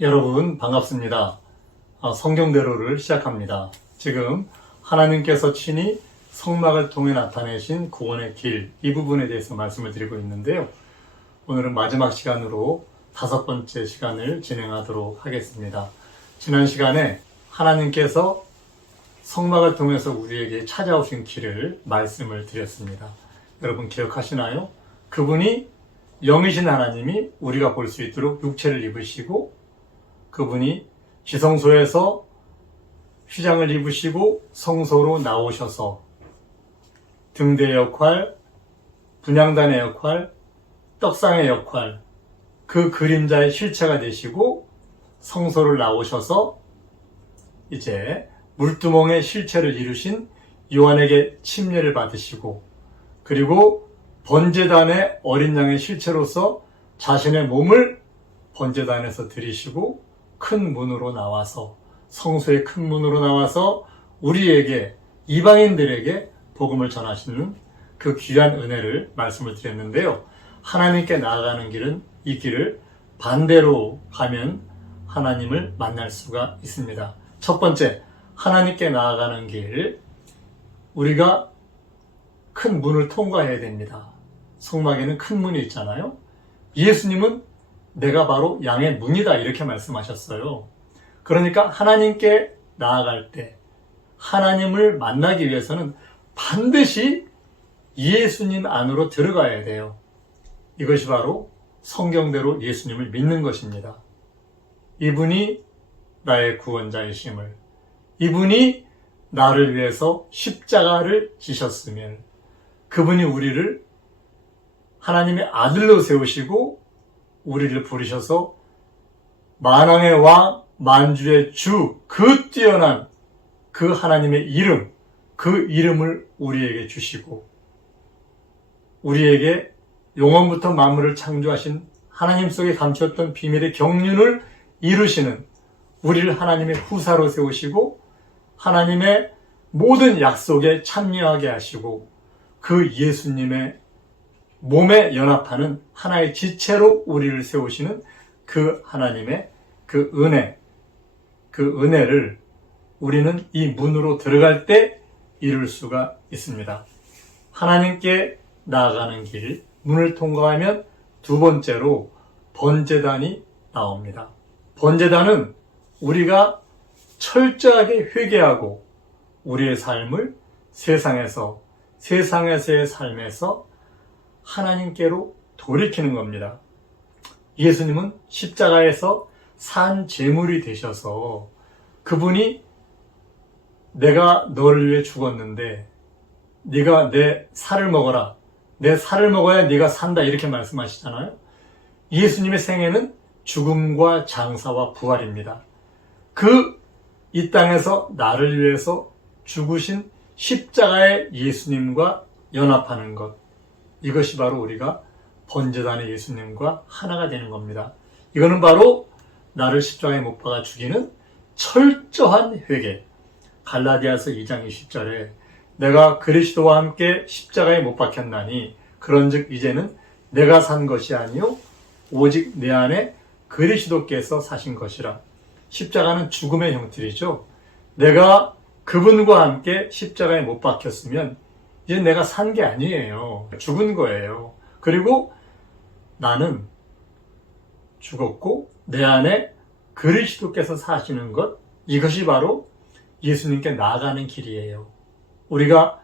여러분 반갑습니다. 성경대로를 시작합니다. 지금 하나님께서 친히 성막을 통해 나타내신 구원의 길, 이 부분에 대해서 말씀을 드리고 있는데요. 오늘은 마지막 시간으로 5번째 시간을 진행하도록 하겠습니다. 지난 시간에 하나님께서 성막을 통해서 우리에게 찾아오신 길을 말씀을 드렸습니다. 여러분 기억하시나요? 그분이 영이신 하나님이 우리가 볼 수 있도록 육체를 입으시고, 그분이 지성소에서 휘장을 입으시고 성소로 나오셔서 등대의 역할, 분향단의 역할, 떡상의 역할, 그 그림자의 실체가 되시고 성소를 나오셔서 이제 물두멍의 실체를 이루신 요한에게 침례를 받으시고, 그리고 번제단의 어린 양의 실체로서 자신의 몸을 번제단에서 드리시고 큰 문으로 나와서, 성소의 큰 문으로 나와서 우리에게, 이방인들에게 복음을 전하시는 그 귀한 은혜를 말씀을 드렸는데요. 하나님께 나아가는 길은, 이 길을 반대로 가면 하나님을 만날 수가 있습니다. 첫 번째, 하나님께 나아가는 길, 우리가 큰 문을 통과해야 됩니다. 성막에는 큰 문이 있잖아요. 예수님은 내가 바로 양의 문이다, 이렇게 말씀하셨어요. 그러니까 하나님께 나아갈 때, 하나님을 만나기 위해서는 반드시 예수님 안으로 들어가야 돼요. 이것이 바로 성경대로 예수님을 믿는 것입니다. 이분이 나의 구원자이심을, 이분이 나를 위해서 십자가를 지셨으면, 그분이 우리를 하나님의 아들로 세우시고 우리를 부르셔서 만왕의 왕, 만주의 주, 그 뛰어난 그 하나님의 이름, 그 이름을 우리에게 주시고, 우리에게 영원부터 만물을 창조하신 하나님 속에 감추었던 비밀의 경륜을 이루시는, 우리를 하나님의 후사로 세우시고 하나님의 모든 약속에 참여하게 하시고, 그 예수님의 몸에 연합하는 하나의 지체로 우리를 세우시는 그 하나님의 그 은혜, 그 은혜를 우리는 이 문으로 들어갈 때 이룰 수가 있습니다. 하나님께 나아가는 길, 문을 통과하면 두 번째로 번제단이 나옵니다. 번제단은 우리가 철저하게 회개하고 우리의 삶을 세상에서의 삶에서 하나님께로 돌이키는 겁니다. 예수님은 십자가에서 산 제물이 되셔서, 그분이 내가 너를 위해 죽었는데 네가 내 살을 먹어라, 내 살을 먹어야 네가 산다, 이렇게 말씀하시잖아요. 예수님의 생애는 죽음과 장사와 부활입니다. 이 땅에서 나를 위해서 죽으신 십자가의 예수님과 연합하는 것, 이것이 바로 우리가 번제단의 예수님과 하나가 되는 겁니다. 이거는 바로 나를 십자가에 못 박아 죽이는 철저한 회개. 갈라디아서 2장 20절에 내가 그리스도와 함께 십자가에 못 박혔나니 그런즉 이제는 내가 산 것이 아니요 오직 내 안에 그리스도께서 사신 것이라. 십자가는 죽음의 형틀이죠. 내가 그분과 함께 십자가에 못 박혔으면 이제 내가 산 게 아니에요. 죽은 거예요. 그리고 나는 죽었고 내 안에 그리스도께서 사시는 것, 이것이 바로 예수님께 나아가는 길이에요. 우리가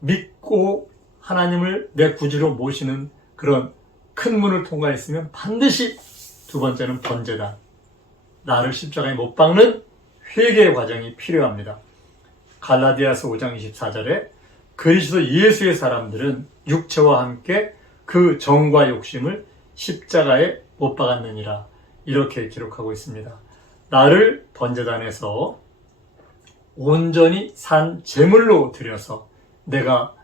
믿고 하나님을 내 구주로 모시는 그런 큰 문을 통과했으면 반드시 두 번째는 번제단, 나를 십자가에 못 박는 회개의 과정이 필요합니다. 갈라디아서 5장 24절에 그리스도 예수의 사람들은 육체와 함께 그 정과 욕심을 십자가에 못 박았느니라, 이렇게 기록하고 있습니다. 나를 번제단에서 온전히 산 제물로 드려서 내가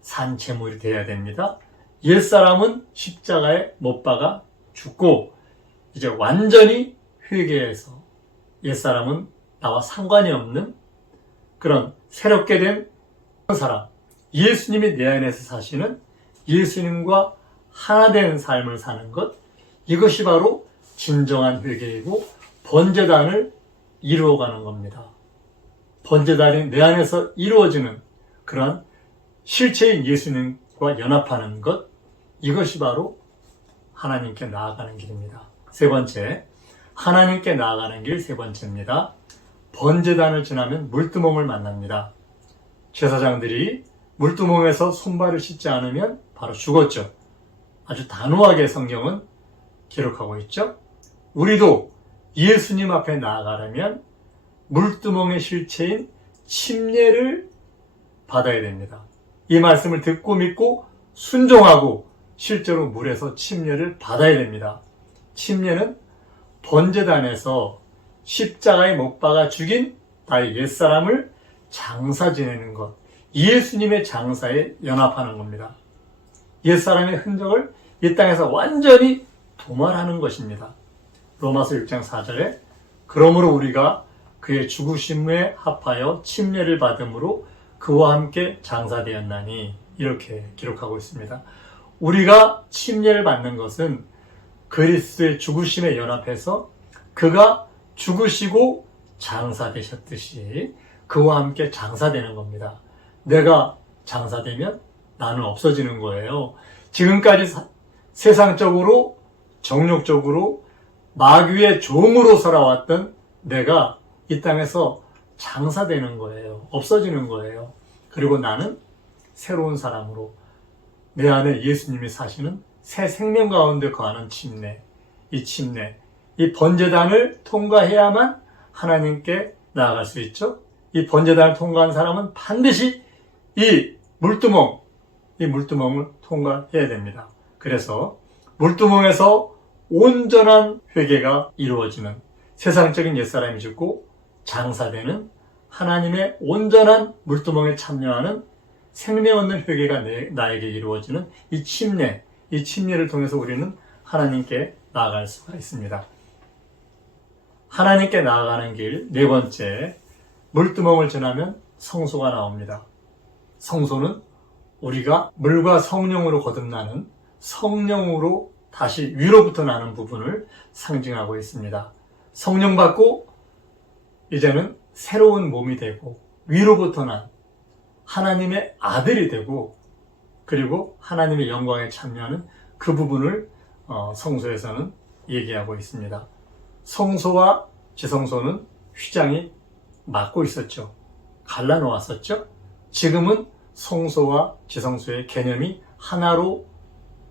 산 제물이 되어야 됩니다. 옛사람은 십자가에 못 박아 죽고 이제 완전히 회개해서 옛사람은 나와 상관이 없는 그런 새롭게 된 사람, 예수님이 내 안에서 사시는 예수님과 하나 된 삶을 사는 것, 이것이 바로 진정한 회개이고 번제단을 이루어가는 겁니다. 번제단이 내 안에서 이루어지는 그러한 실체인 예수님과 연합하는 것, 이것이 바로 하나님께 나아가는 길입니다. 세 번째, 하나님께 나아가는 길 세 번째입니다. 번제단을 지나면 물두멍을 만납니다. 제사장들이 물두멍에서 손발을 씻지 않으면 바로 죽었죠. 아주 단호하게 성경은 기록하고 있죠. 우리도 예수님 앞에 나아가려면 물두멍의 실체인 침례를 받아야 됩니다. 이 말씀을 듣고 믿고 순종하고 실제로 물에서 침례를 받아야 됩니다. 침례는 번제단에서 십자가에 못 박아 죽인 나의 옛사람을 장사 지내는 것, 예수님의 장사에 연합하는 겁니다. 옛사람의 흔적을 이 땅에서 완전히 도말하는 것입니다. 로마서 6장 4절에 그러므로 우리가 그의 죽으심에 합하여 침례를 받음으로 그와 함께 장사되었나니, 이렇게 기록하고 있습니다. 우리가 침례를 받는 것은 그리스도의 죽으심에 연합해서 그가 죽으시고 장사되셨듯이 그와 함께 장사되는 겁니다. 내가 장사되면 나는 없어지는 거예요. 지금까지 세상적으로 정욕적으로 마귀의 종으로 살아왔던 내가 이 땅에서 장사되는 거예요. 없어지는 거예요. 그리고 나는 새로운 사람으로 내 안에 예수님이 사시는 새 생명 가운데 거하는 침례, 이 번제단을 통과해야만 하나님께 나아갈 수 있죠. 이 번제단을 통과한 사람은 반드시 이 물두멍을 통과해야 됩니다. 그래서 물두멍에서 온전한 회개가 이루어지는, 세상적인 옛사람이 죽고 장사되는 하나님의 온전한 물두멍에 참여하는 생명 얻는 회개가 나에게 이루어지는 이 침례를 통해서 우리는 하나님께 나아갈 수가 있습니다. 하나님께 나아가는 길 네 번째, 물두멍을 지나면 성소가 나옵니다. 성소는 우리가 물과 성령으로 거듭나는, 성령으로 다시 위로부터 나는 부분을 상징하고 있습니다. 성령 받고 이제는 새로운 몸이 되고 위로부터 난 하나님의 아들이 되고, 그리고 하나님의 영광에 참여하는 그 부분을 성소에서는 얘기하고 있습니다. 성소와 지성소는 휘장이 막고 있었죠. 갈라놓았었죠. 지금은 성소와 지성소의 개념이 하나로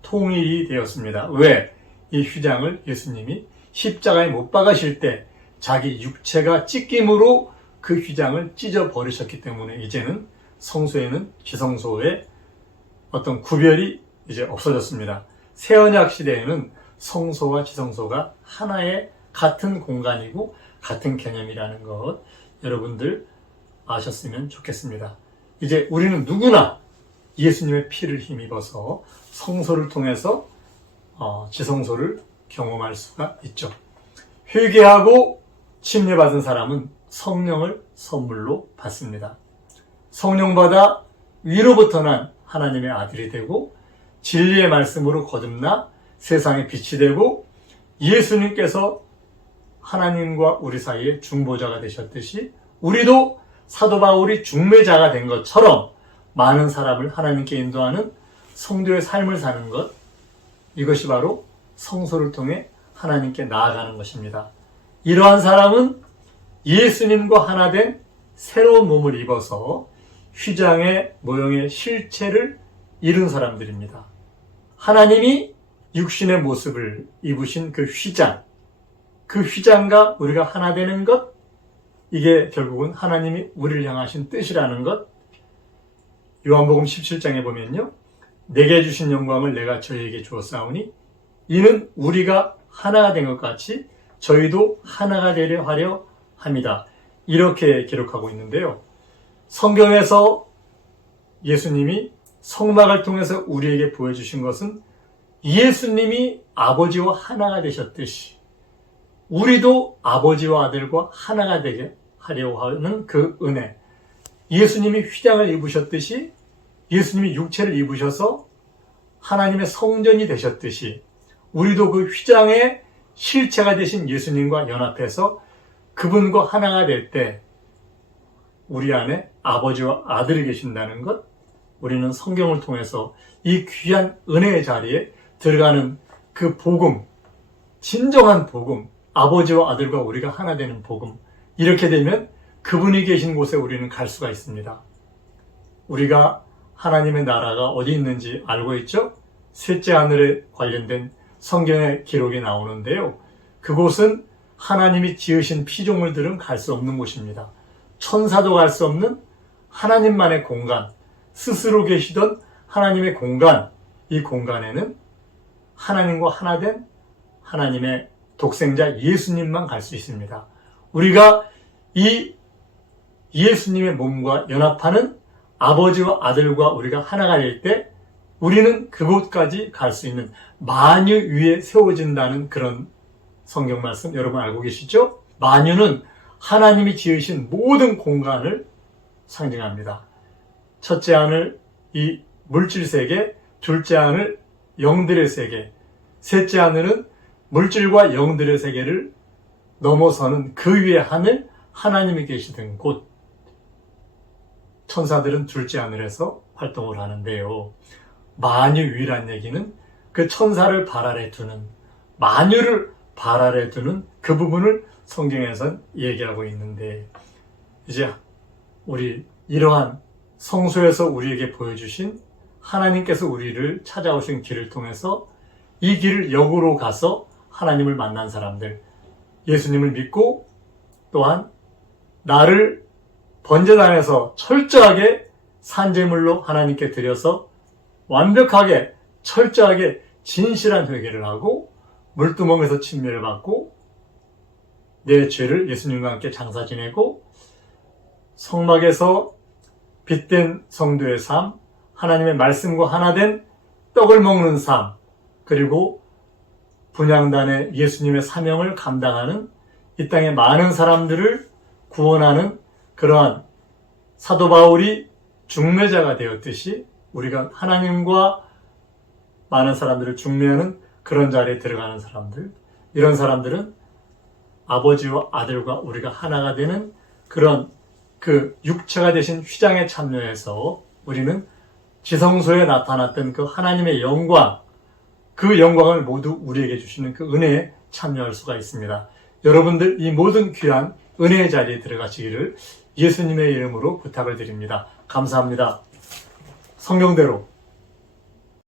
통일이 되었습니다. 왜? 이 휘장을 예수님이 십자가에 못 박으실 때 자기 육체가 찢김으로 그 휘장을 찢어버리셨기 때문에 이제는 성소에는 지성소의 어떤 구별이 이제 없어졌습니다. 새언약 시대에는 성소와 지성소가 하나의 같은 공간이고 같은 개념이라는 것, 여러분들 아셨으면 좋겠습니다. 이제 우리는 누구나 예수님의 피를 힘입어서 성소를 통해서 지성소를 경험할 수가 있죠. 회개하고 침례받은 사람은 성령을 선물로 받습니다. 성령 받아 위로부터 난 하나님의 아들이 되고 진리의 말씀으로 거듭나 세상의 빛이 되고, 예수님께서 하나님과 우리 사이에 중보자가 되셨듯이 우리도 사도 바울이 중매자가 된 것처럼 많은 사람을 하나님께 인도하는 성도의 삶을 사는 것, 이것이 바로 성소를 통해 하나님께 나아가는 것입니다. 이러한 사람은 예수님과 하나 된 새로운 몸을 입어서 휘장의 모형의 실체를 이룬 사람들입니다. 하나님이 육신의 모습을 입으신 그 휘장과 우리가 하나 되는 것, 이게 결국은 하나님이 우리를 향하신 뜻이라는 것. 요한복음 17장에 보면요, 내게 주신 영광을 내가 저희에게 주었사오니 이는 우리가 하나가 된 것 같이 저희도 하나가 되려 하려 합니다. 이렇게 기록하고 있는데요, 성경에서 예수님이 성막을 통해서 우리에게 보여주신 것은 예수님이 아버지와 하나가 되셨듯이 우리도 아버지와 아들과 하나가 되게 하려고 하는 그 은혜, 예수님이 휘장을 입으셨듯이 예수님이 육체를 입으셔서 하나님의 성전이 되셨듯이 우리도 그 휘장의 실체가 되신 예수님과 연합해서 그분과 하나가 될 때 우리 안에 아버지와 아들이 계신다는 것, 우리는 성경을 통해서 이 귀한 은혜의 자리에 들어가는 그 복음, 진정한 복음, 아버지와 아들과 우리가 하나 되는 복음, 이렇게 되면 그분이 계신 곳에 우리는 갈 수가 있습니다. 우리가 하나님의 나라가 어디 있는지 알고 있죠? 셋째 하늘에 관련된 성경의 기록이 나오는데요. 그곳은 하나님이 지으신 피조물들은 갈 수 없는 곳입니다. 천사도 갈 수 없는 하나님만의 공간, 스스로 계시던 하나님의 공간, 이 공간에는 하나님과 하나 된 하나님의 독생자 예수님만 갈 수 있습니다. 우리가 이 예수님의 몸과 연합하는 아버지와 아들과 우리가 하나가 될 때 우리는 그곳까지 갈 수 있는 만유 위에 세워진다는 그런 성경 말씀 여러분 알고 계시죠? 만유는 하나님이 지으신 모든 공간을 상징합니다. 첫째 하늘 이 물질 세계, 둘째 하늘 영들의 세계, 셋째 하늘은 물질과 영들의 세계를 넘어서는 그 위의 하늘, 하나님이 계시던 곳. 천사들은 둘째 하늘에서 활동을 하는데요. 만유위란 얘기는 그 천사를 발 아래 두는, 만유를 발 아래 두는 그 부분을 성경에선 얘기하고 있는데, 이제 우리 이러한 성소에서 우리에게 보여주신 하나님께서 우리를 찾아오신 길을 통해서 이 길을 역으로 가서 하나님을 만난 사람들, 예수님을 믿고 또한 나를 번제단에서 철저하게 산제물로 하나님께 드려서 완벽하게 철저하게 진실한 회개를 하고 물두멍에서 침례를 받고 내 죄를 예수님과 함께 장사 지내고 성막에서 빛된 성도의 삶, 하나님의 말씀과 하나 된 떡을 먹는 삶, 그리고 분향단의 예수님의 사명을 감당하는 이 땅의 많은 사람들을 구원하는 그러한 사도 바울이 중매자가 되었듯이 우리가 하나님과 많은 사람들을 중매하는 그런 자리에 들어가는 사람들, 이런 사람들은 아버지와 아들과 우리가 하나가 되는 그런 그 육체가 되신 휘장에 참여해서 우리는 지성소에 나타났던 그 하나님의 영광, 그 영광을 모두 우리에게 주시는 그 은혜에 참여할 수가 있습니다. 여러분들 이 모든 귀한 은혜의 자리에 들어가시기를 예수님의 이름으로 부탁을 드립니다. 감사합니다. 성경대로